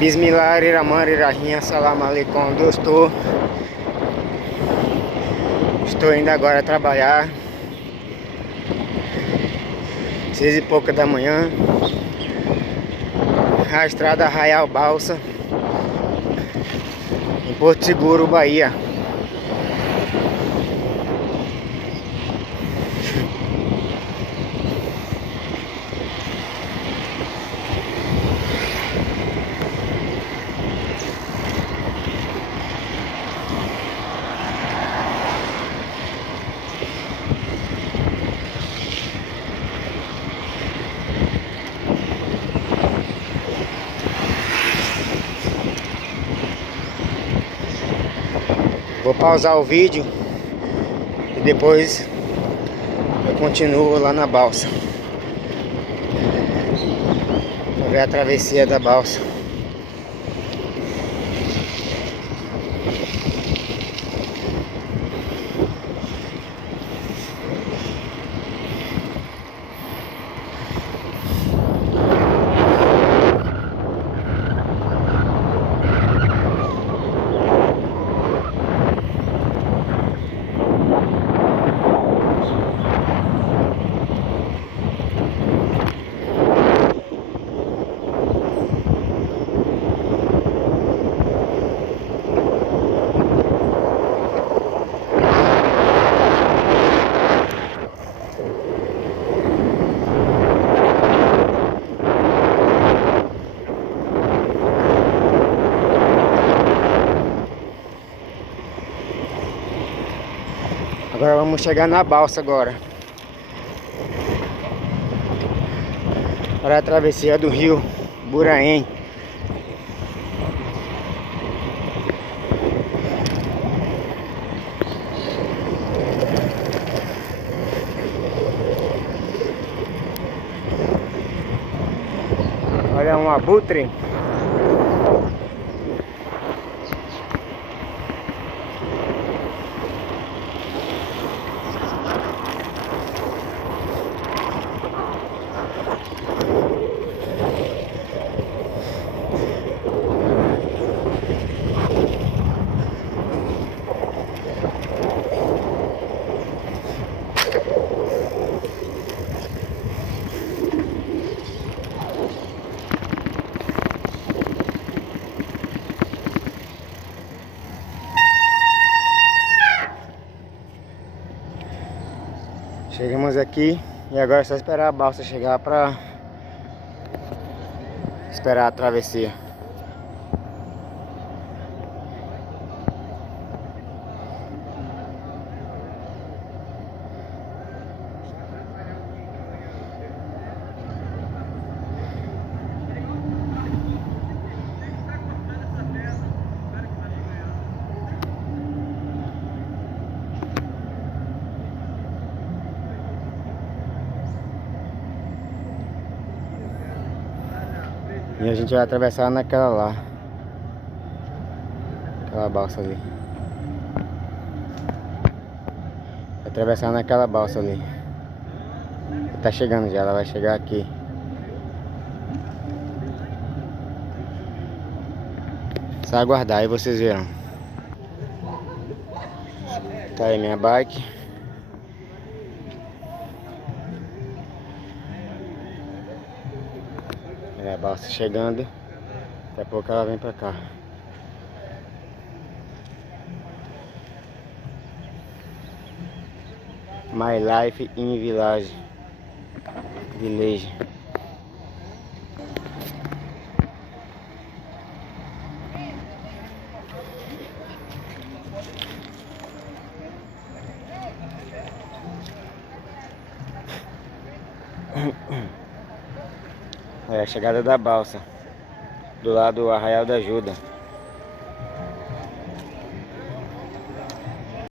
Bismillahirrahmanirrahim, assalamu alaikum, dostô. Estou indo agora trabalhar, 6h pouca da manhã. A estrada Arraial Balsa, em Porto Seguro, Bahia. Vou pausar o vídeo e depois eu continuo lá na balsa para ver a travessia da balsa. Agora vamos chegar na balsa agora, para a travessia do rio Buraém. Olha um abutre. Chegamos aqui e agora é só esperar a balsa chegar para esperar a travessia. E a gente vai atravessar naquela lá, aquela balsa ali. Vai atravessar naquela balsa ali. Tá chegando já, ela vai chegar aqui. Só aguardar aí vocês verão. Tá aí minha bike. É a balsa chegando. Daqui a pouco ela vem pra cá. My Life in Village. É a chegada da balsa, do lado do Arraial da Ajuda.